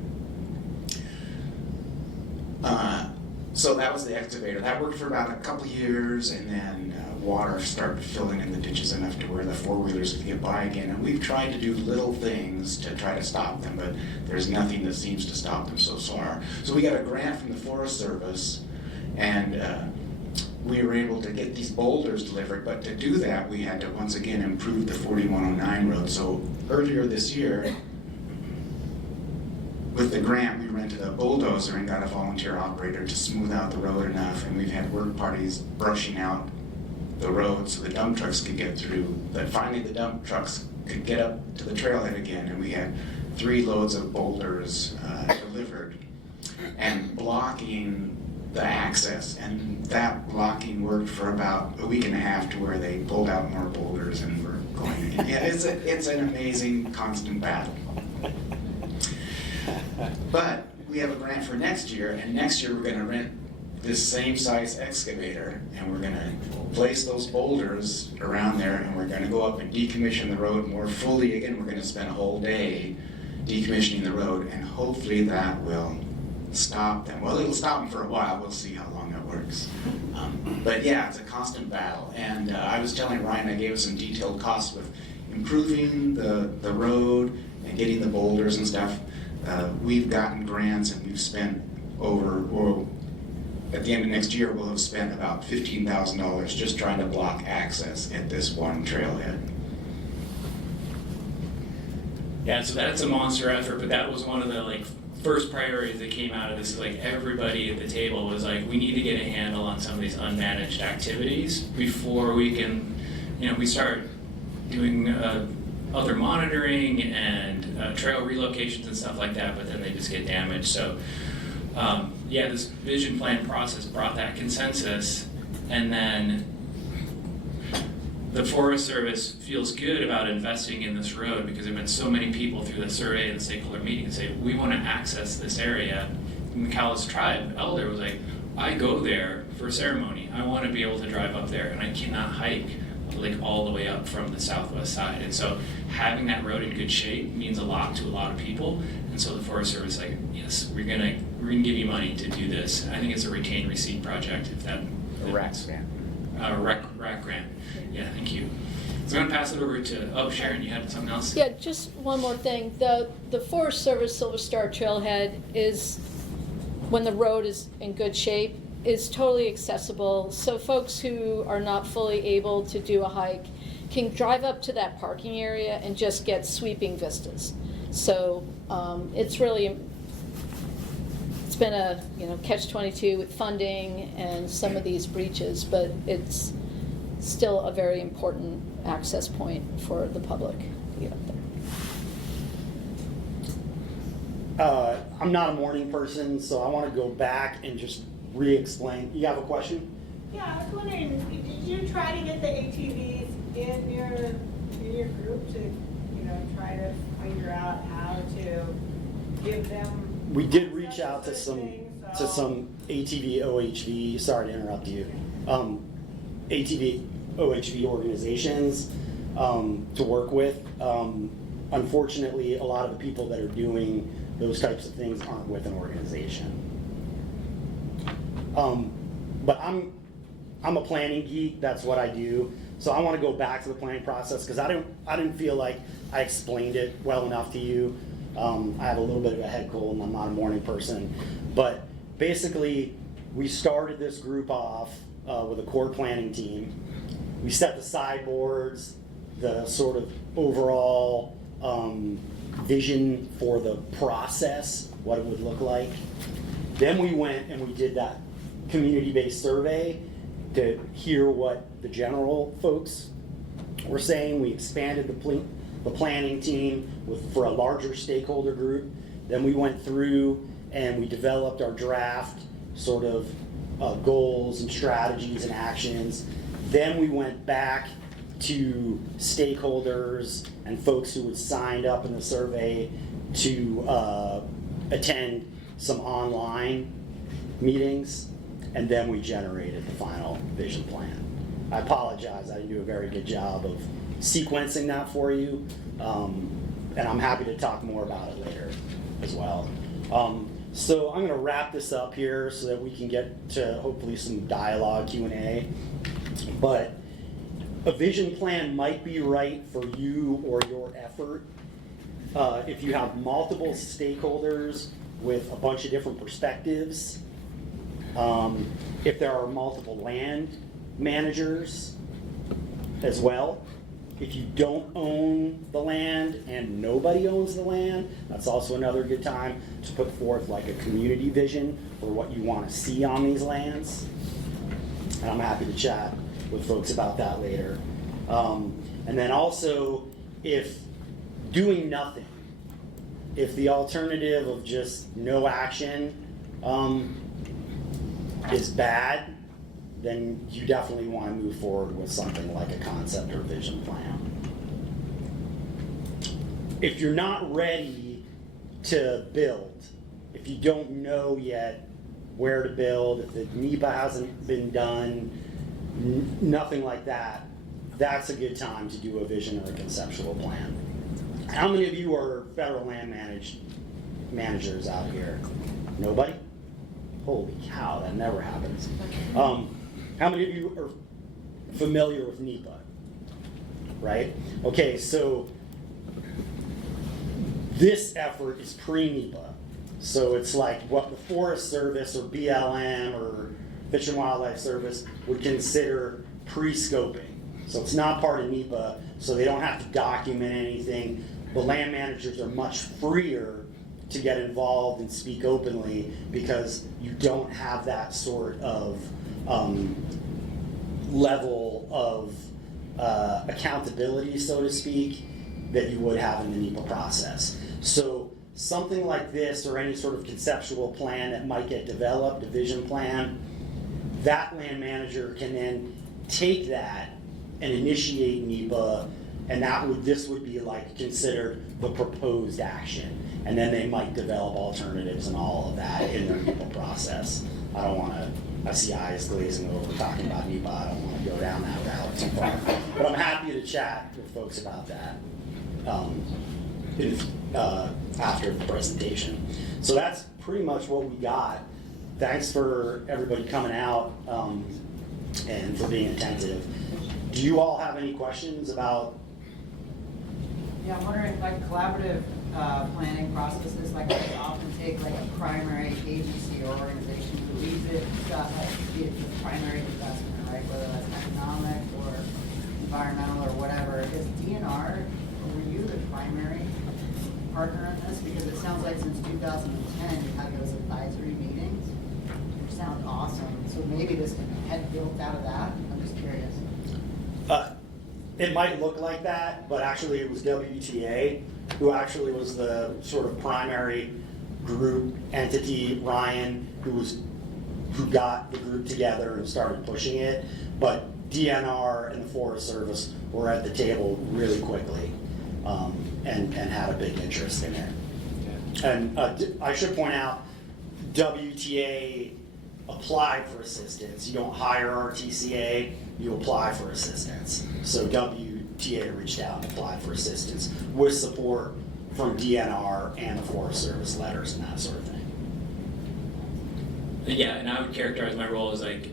So that was the excavator. That worked for about a couple years, and then water started filling in the ditches enough to where the four-wheelers could get by again. And we've tried to do little things to try to stop them, but there's nothing that seems to stop them so far. So we got a grant from the Forest Service, and we were able to get these boulders delivered, but to do that, we had to once again improve the 4109 road. So earlier this year, with the grant, we rented a bulldozer and got a volunteer operator to smooth out the road enough, and we've had work parties brushing out the road so the dump trucks could get through. But finally the dump trucks could get up to the trailhead again, and we had 3 loads of boulders delivered and blocking the access. And that blocking worked for about a week and a half to where they pulled out more boulders and we're going again. Yeah, it's an amazing constant battle. But we have a grant for next year, and next year we're going to rent this same size excavator, and we're going to place those boulders around there, and we're going to go up and decommission the road more fully again. We're going to spend a whole day decommissioning the road, and hopefully that will stop them. Well, it'll stop them for a while. We'll see how long that works. But yeah, it's a constant battle. And I was telling Ryan, I gave us some detailed costs with improving the road and getting the boulders and stuff. We've gotten grants, and we've spent at the end of next year, we'll have spent about $15,000 just trying to block access at this one trailhead. Yeah, so that's a monster effort, but that was one of the first priorities that came out of this. Everybody at the table was like, we need to get a handle on some of these unmanaged activities before we can, we start doing other monitoring and trail relocations and stuff like that, but then they just get damaged. So yeah, this vision plan process brought that consensus, and then the Forest Service feels good about investing in this road because there have been so many people through the survey and the stakeholder meeting and say, we want to access this area. And the Cowles tribe elder was like, I go there for ceremony. I want to be able to drive up there, and I cannot hike all the way up from the southwest side. And so having that road in good shape means a lot to a lot of people. And so the Forest Service is like, yes, we're gonna give you money to do this. I think it's a retained receipt project, if that. RAC grant. RAC grant. Yeah, thank you. So I'm gonna pass it over to, Sharon, you had something else? Yeah, just one more thing. The Forest Service Silver Star Trailhead is, when the road is in good shape, is totally accessible. So folks who are not fully able to do a hike can drive up to that parking area and just get sweeping vistas. So it's really, it's been a catch-22 with funding and some of these breaches, but it's still a very important access point for the public to get up there. I'm not a morning person, so I want to go back and just re-explain. You have a question? Yeah, I was wondering, did you try to get the ATVs in your group to, try to figure out how to give them? We did reach out to access some things, ATV OHV. Sorry to interrupt you. ATV, OHV organizations to work with. Unfortunately, a lot of the people that are doing those types of things aren't with an organization. But I'm a planning geek. That's what I do. So I want to go back to the planning process because I didn't feel like I explained it well enough to you. I have a little bit of a head cold and I'm not a morning person. But basically, we started this group off with a core planning team. We set the sideboards, the sort of overall vision for the process, what it would look like. Then we went and we did that community-based survey to hear what the general folks were saying. We expanded the planning team for a larger stakeholder group. Then we went through and we developed our draft sort of goals and strategies and actions. Then we went back to stakeholders and folks who had signed up in the survey to attend some online meetings, and then we generated the final vision plan. I apologize, I didn't do a very good job of sequencing that for you, and I'm happy to talk more about it later as well. So I'm going to wrap this up here so that we can get to hopefully some dialogue, Q&A. But a vision plan might be right for you or your effort. If you have multiple stakeholders with a bunch of different perspectives, if there are multiple land managers as well, if you don't own the land and nobody owns the land, that's also another good time to put forth like a community vision for what you want to see on these lands. And I'm happy to chat with folks about that later. And then also, if doing nothing, if the alternative of just no action is bad, then you definitely want to move forward with something like a concept or vision plan. If you're not ready to build, if you don't know yet where to build, if the NEPA hasn't been done, nothing like that, that's a good time to do a vision or a conceptual plan. How many of you are federal land managers out here? Nobody? Holy cow, that never happens. How many of you are familiar with NEPA? Right? Okay, so this effort is pre-NEPA. So it's like what the Forest Service or BLM or Fish and Wildlife Service would consider pre-scoping. So it's not part of NEPA, so they don't have to document anything. The land managers are much freer to get involved and speak openly because you don't have that sort of level of accountability, so to speak, that you would have in the NEPA process. So something like this or any sort of conceptual plan that might get developed, a vision plan, that land manager can then take that and initiate NEPA, and this would be like considered the proposed action. And then they might develop alternatives and all of that in their NEPA process. I see eyes glazing over talking about NEPA. I don't want to go down that route too far. But I'm happy to chat with folks about that after the presentation. So that's pretty much what we got. Thanks for everybody coming out and for being attentive. Do you all have any questions about? Yeah, I'm wondering, like collaborative planning processes, like they often take like a primary agency or organization who leads it, be it the primary investment, right? Whether that's economic or environmental or whatever. Is DNR, were you the primary partner in this? Because it sounds like since 2010 you had those advisory meetings, which sound awesome. So maybe this can head built out of that. I'm just curious. It might look like that, but actually it was WTA who actually was the sort of primary group entity, Ryan, who got the group together and started pushing it. But DNR and the Forest Service were at the table really quickly and had a big interest in it. And I should point out, WTA apply for assistance. You don't hire RTCA, you apply for assistance. So WTA reached out and applied for assistance with support from DNR and the Forest Service letters and that sort of thing. Yeah, and I would characterize my role as like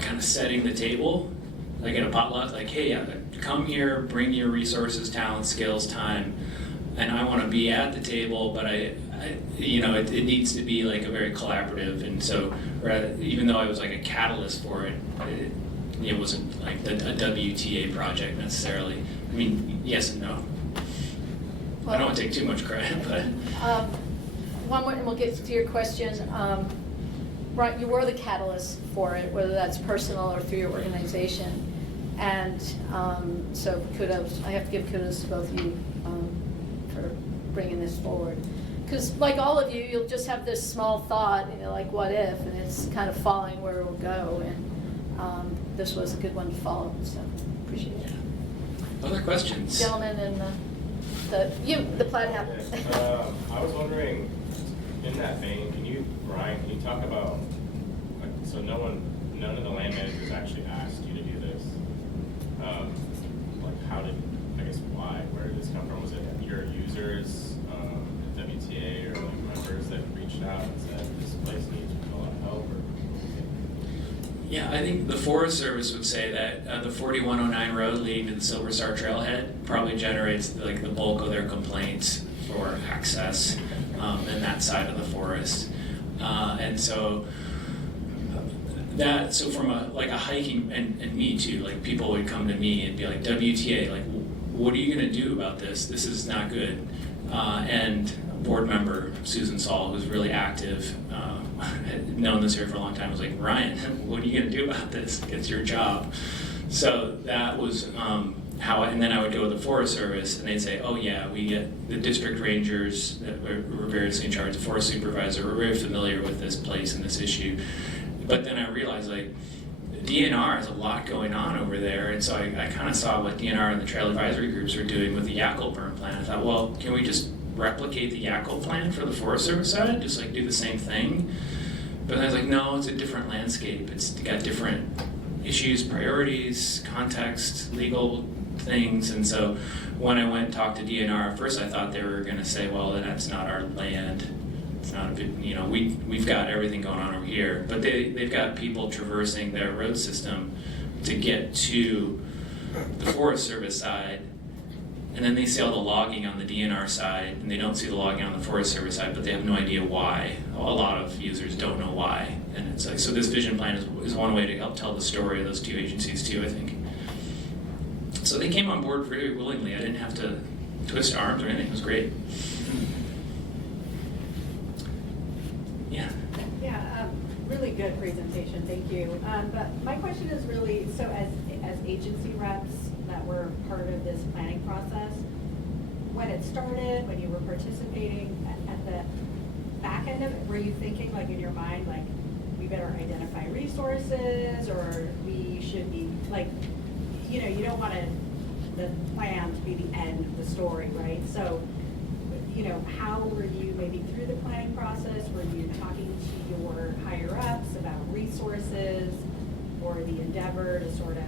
kind of setting the table, like in a potluck, like, hey, come here, bring your resources, talent, skills, time, and I want to be at the table, but it needs to be like a very collaborative, and so even though I was like a catalyst for it, it wasn't like a WTA project necessarily. I mean, yes and no. I don't want to take too much credit, but. One more, and we'll get to your question. Right, you were the catalyst for it, whether that's personal or through your organization. And so kudos, I have to give kudos to both of you for bringing this forward. Because like all of you, you'll just have this small thought, like what if, and it's kind of following where it will go. And this was a good one to follow, so appreciate it. Other questions? Gentlemen and the plaid hat. I was wondering, in that vein, Ryan, can you talk about, like, so none of the land managers actually asked you to do this? Like, why? Where did this come from? Was it your users, WTA, or like members that reached out and said this place needs a lot of help? Or Yeah, I think the Forest Service would say that the 4109 road leading to the Silver Star Trailhead probably generates like the bulk of their complaints for access in that side of the forest. And so from a hiking, and me too, like people would come to me and be like, WTA, like, what are you gonna do about this? This is not good. And board member Susan Saul, who's really active, had known this here for a long time, was like, Ryan, what are you gonna do about this? It's your job. So that was and then I would go to the Forest Service and they'd say, oh yeah, we get the district rangers that were variously in charge, the forest supervisor, we're very familiar with this place and this issue. But then I realized like DNR has a lot going on over there, and so I kind of saw what DNR and the trail advisory groups were doing with the Yackle burn plan. I thought, well, can we just replicate the Yackle plan for the Forest Service side, just like do the same thing? But I was like, no, it's a different landscape. It's got different issues, priorities, context, legal things. And so when I went and talked to DNR, at first I thought they were going to say, well, that's not our land. It's not a big, we've got everything going on over here. But they've got people traversing their road system to get to the Forest Service side. And then they see all the logging on the DNR side, and they don't see the logging on the Forest Service side, but they have no idea why. A lot of users don't know why. And it's like, so this vision plan is one way to help tell the story of those two agencies too, I think. So they came on board very willingly. I didn't have to twist arms or anything. It was great. Yeah. Yeah, really good presentation, thank you. But my question is really, so as agency reps that were part of this planning process, when it started, when you were participating at the back end of it, were you thinking like in your mind, like we better identify resources, or we should be like, you don't want the plan to be the end of the story, right? So, how were you maybe through the planning process? Were you talking to your higher ups about resources or the endeavor to sort of,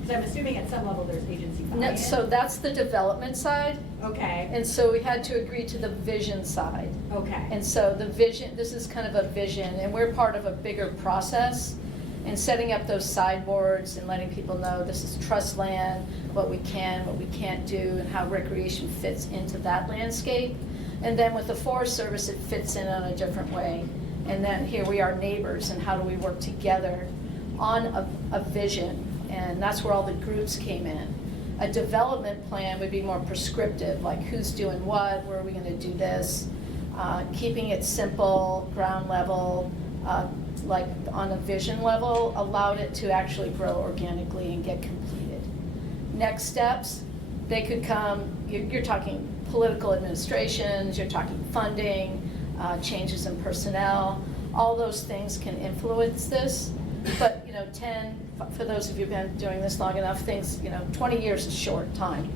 because I'm assuming at some level there's agency buy-in. So that's the development side. Okay. And so we had to agree to the vision side. Okay. And so the vision, this is kind of a vision, and we're part of a bigger process. And setting up those sideboards and letting people know this is trust land, what we can, what we can't do, and how recreation fits into that landscape. And then with the Forest Service, it fits in a different way. And then here we are neighbors, and how do we work together on a vision? And that's where all the groups came in. A development plan would be more prescriptive, like who's doing what, where are we gonna do this? Keeping it simple, ground level, like on a vision level, allowed it to actually grow organically and get completed. Next steps, they could come, you're talking political administrations, you're talking funding, changes in personnel, all those things can influence this. But, 10, for those of you who've been doing this long enough, 20 years is short time.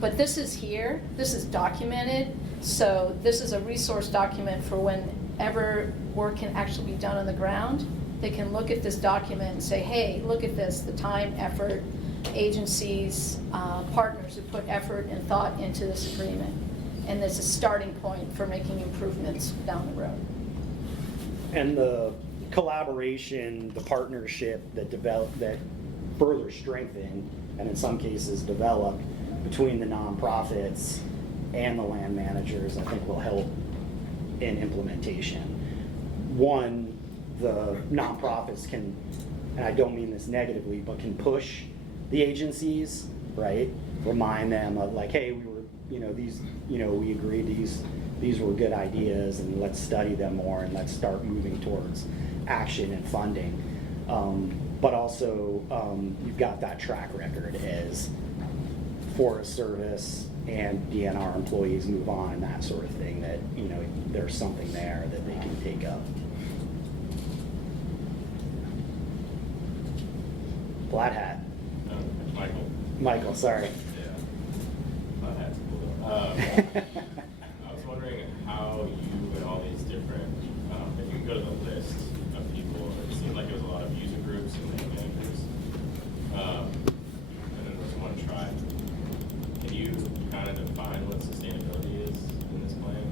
But this is here, this is documented, so this is a resource document for whenever work can actually be done on the ground. they can look at this document and say, hey, look at this, the time, effort, agencies, partners who put effort and thought into this agreement. And there's a starting point for making improvements down the road. And the collaboration, the partnership that further strengthened, and in some cases developed, between the nonprofits and the land managers, I think will help in implementation. One, the nonprofits can, and I don't mean this negatively, but can push the agencies, right? Remind them of like, hey, we were, we agreed these were good ideas, and let's study them more, and let's start moving towards action and funding. But also, you've got that track record as Forest Service and DNR employees move on, that sort of thing, that, there's something there that they can take up. Flat hat. Michael, sorry. Yeah. Flat hat's cool though. I was wondering how you and all these different, if you can go to the list of people, it seemed like it was a lot of user groups and land managers. And then there was one tribe. Can you kind of define what sustainability is in this plan?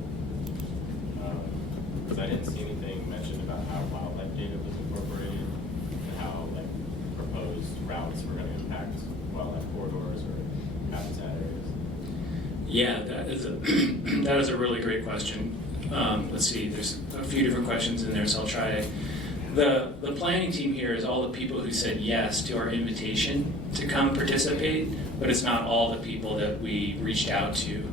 Because I didn't see anything mentioned about how wildlife data was incorporated and how proposed routes were going to impact wildlife corridors or habitat areas. Yeah, that is a really great question. Let's see, there's a few different questions in there, so I'll try. The planning team here is all the people who said yes to our invitation to come participate, but it's not all the people that we reached out to.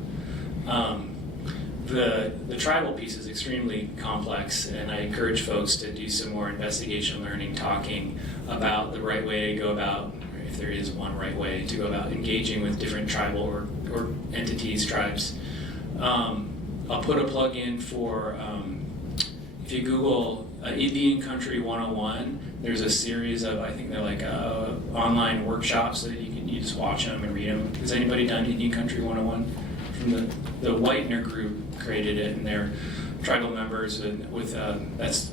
The tribal piece is extremely complex, and I encourage folks to do some more investigation learning, talking about the right way to go about, if there is one right way to go about engaging with different tribal or entities, tribes. I'll put a plug in for, if you Google Indian Country 101, there's a series of, I think they're like online workshops that you just watch them and read them. Has anybody done Indian Country 101? From the Whitener group created it, and they're tribal members, and with that's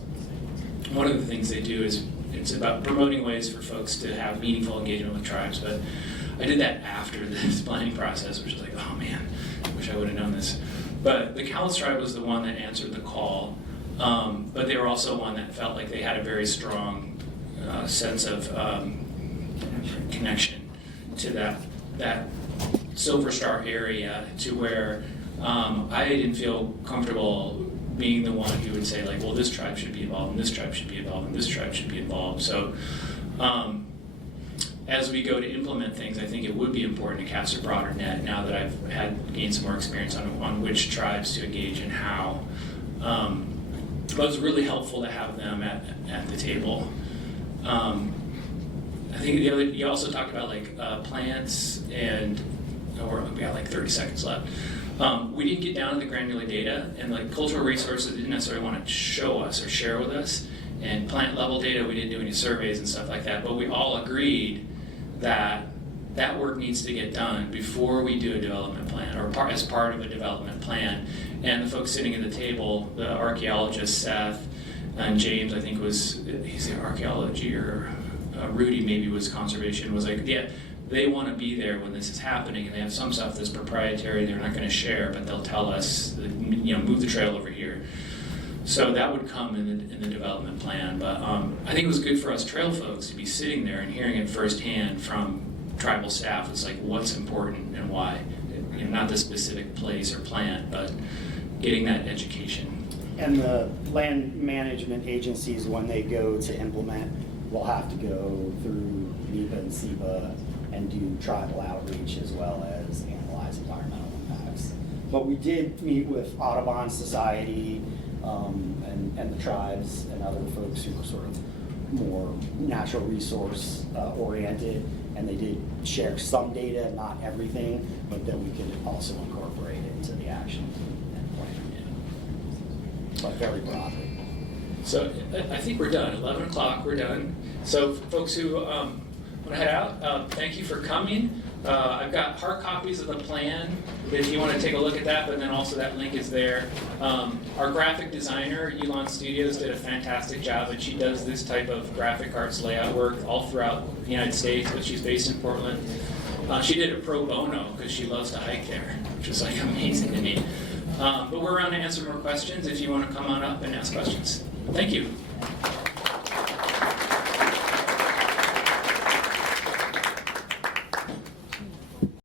one of the things they do is it's about promoting ways for folks to have meaningful engagement with tribes. But I did that after this planning process, which is like, oh man, I wish I would have known this. But the Cowles tribe was the one that answered the call, but they were also one that felt like they had a very strong sense of connection to that Silver Star area, to where I didn't feel comfortable being the one who would say like, well, this tribe should be involved, and this tribe should be involved, and this tribe should be involved. So as we go to implement things, I think it would be important to cast a broader net now that I've gained some more experience on which tribes to engage and how. But it was really helpful to have them at the table. I think you also talked about like plants, and we got like 30 seconds left. We didn't get down to the granular data, and like cultural resources didn't necessarily want to show us or share with us. And plant level data, we didn't do any surveys and stuff like that, but we all agreed that that work needs to get done before we do a development plan, or as part of a development plan. And the folks sitting at the table, the archaeologist Seth and James, I think he's the archaeology, or Rudy maybe was conservation, was like, yeah, they want to be there when this is happening, and they have some stuff that's proprietary they're not going to share, but they'll tell us, move the trail over here. So that would come in the development plan. But I think it was good for us trail folks to be sitting there and hearing it firsthand from tribal staff. It's like what's important and why. Not the specific place or plant, but getting that education. And the land management agencies, when they go to implement, will have to go through NEPA and SEPA and do tribal outreach as well as analyze environmental impacts. But we did meet with Audubon Society and the tribes and other folks who were sort of more natural resource oriented, and they did share some data, not everything, but that we could also incorporate into the action and plan, but very broadly. So I think we're done. 11 o'clock, we're done. So folks who want to head out. Thank you for coming. I've got hard copies of the plan if you want to take a look at that, but then also that link is there. Our graphic designer, Elon Studios, did a fantastic job, and she does this type of graphic arts layout work all throughout the United States, but she's based in Portland. She did it pro bono because she loves to hike there, which was like amazing to me. But we're around to answer more questions if you want to come on up and ask questions. Thank you.